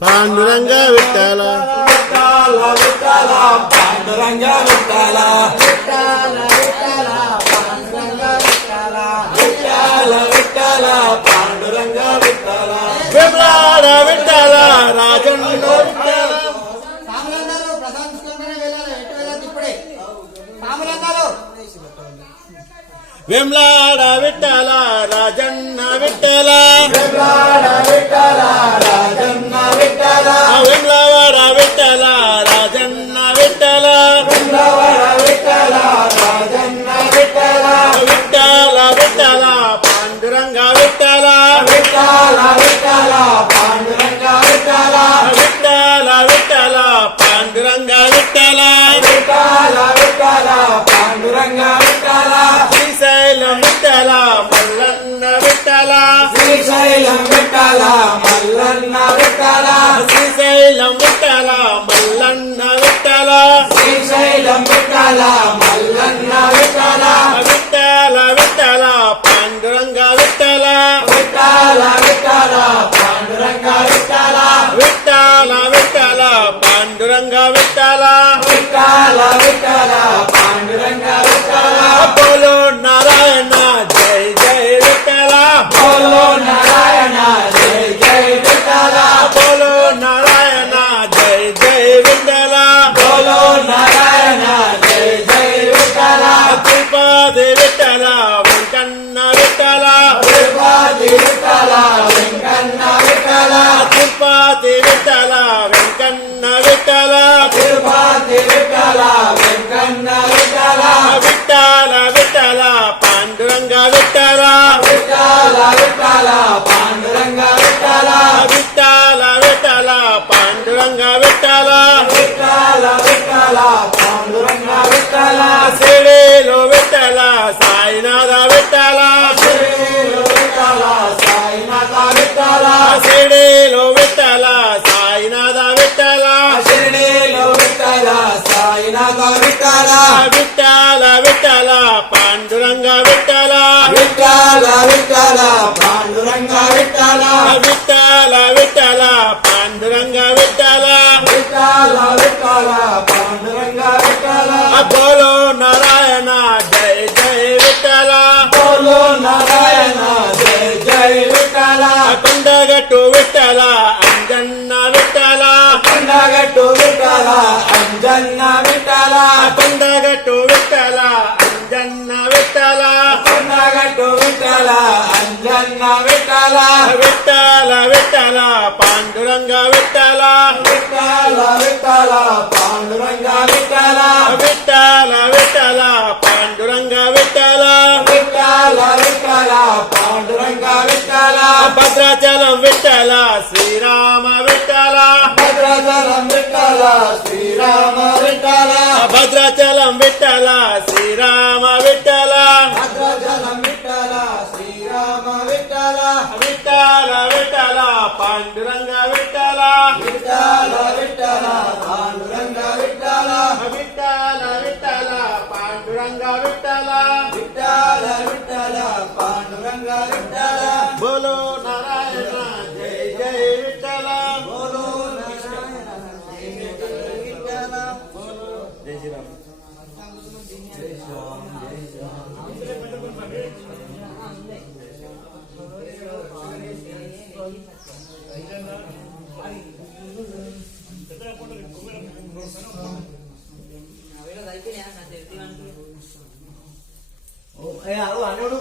पांडुरंग विठ्ठल विठ्ठल विठ्ठल पांडुरंग विठ्ठल विठ्ठल विठ्ठल पांडुरंग विठ्ठल विठ्ठल विठ्ठल पांडुरंग विठ्ठल वेमलाड विठ्ठल राजन विठ्ठल సామలందరూ ప్రశాంతంగానే వెళ్ళాలి. ఎటు వెళ్ళదు ఇప్పుడే సామలందరూ वेमलाड विठ्ठल राजन विठ्ठल विठ्ठल विठ्ठल राजन विठ्ठल वेमलाड विठ्ठल राजन विठ्ठल विठ्ठल विठ्ठल राजन विठ्ठल विठ्ठल विठ्ठल पांडुरंग विठ्ठल विठ्ठल विठ्ठल पांडुरंग विठ्ठल विठ्ठल विठ्ठल पांडुरंग विठ्ठल विठ्ठल विठ्ठल पांडुरंग विठ्ठल श्रीशैलम विठ्ठल मल्लन्न विठ्ठल श्रीशैलम विठ्ठल मल्लन्न विठ्ठल श्रीशैलम विठ्ठल मल्लन्न विठ्ठल श्रीशैलम विठ्ठल मल्लन्न विठ्ठल विठ्ठल विठ्ठल पांडुरंग विठ्ठल विठ्ठल विठ्ठल पांडुरंग विठ्ठल विठ्ठल विठ्ठल पांडुरंग विठ्ठल विठ्ठल विठ्ठल पांडुरंग विठ्ठल बोलो नारायण जय जय विठ्ठल बोलो नारायण जय जय विठ्ठल बोलो नारायण जय जय विठ्ठल बोलो नारायण जय जय विठ्ठल तिरुपति विठ्ठल वेंकन्न विठ्ठल तिरुपति विठ्ठल वेंकन्न विठ्ठल तिरुपति विठ्ठल वेंकन्न विठ्ठल तिरुपति विठ्ठल वेंकन्न विठ्ठल विठ्ठल विठ्ठल पांडुरंग विठ्ठल विठ्ठल विठ्ठल पांडुरंग विठ्ठल विठ्ठल विठ्ठल पांडुरंग विठ्ठल विठ्ठल विठ्ठल पांडुरंग विठ्ठल शिर्डीलो विठ्ठल साईनाथ विठ्ठल श्रीलो विठ्ठल साईनाथ विठ्ठल शिर्डीलो विठ्ठल साईनाथ विठ्ठल शिर्डीलो विठ्ठल साईनाथ विठ्ठल विठ्ठल विठ्ठल पांडुरंग विठ्ठल विठ्ठल विठ्ठल पांडुरंग विठ्ठल विठ्ठल विठ्ठल पांडुरंग विठ्ठल विठ्ठल विठ्ठल पांडुरंग विठ्ठल बोलो नारायण जय जय विठ्ठल बोलो नारायण जय जय विठ्ठल కొండగట్టు విఠల అంజన్న విఠల కొండగట్టు విఠల అంజన్న విఠల కొండగట్టు విఠల అంజన్న విఠల కొండగట్టు విఠల అంజన్న విఠల విఠల విఠల పాండురంగ విఠల విఠల విఠల పాండురంగ విఠల విఠల విఠల పాండురంగ విఠల విఠల విఠల పాండురంగ విఠల భద్రాచలం విఠల శ్రీరామ విఠల భద్రాచలం విఠల శ్రీరామ విఠల భద్రాచలం విఠల శ్రీరామ విఠల భద్రాచలం విఠల శ్రీరామ విఠల విఠల విఠల పాండురంగ విఠల విఠల విఠల పాండురంగ విఠల విఠల విఠల పాండురంగ విఠల విఠల విఠల పాండురంగ విఠల బోలో నారాయణ జయ జయ విఠల బోలో నారాయణ జయ జయ విఠల జై శ్రీరామ్ జై శ్రీరామ్ జై శ్రీరామ్ అన్నోడు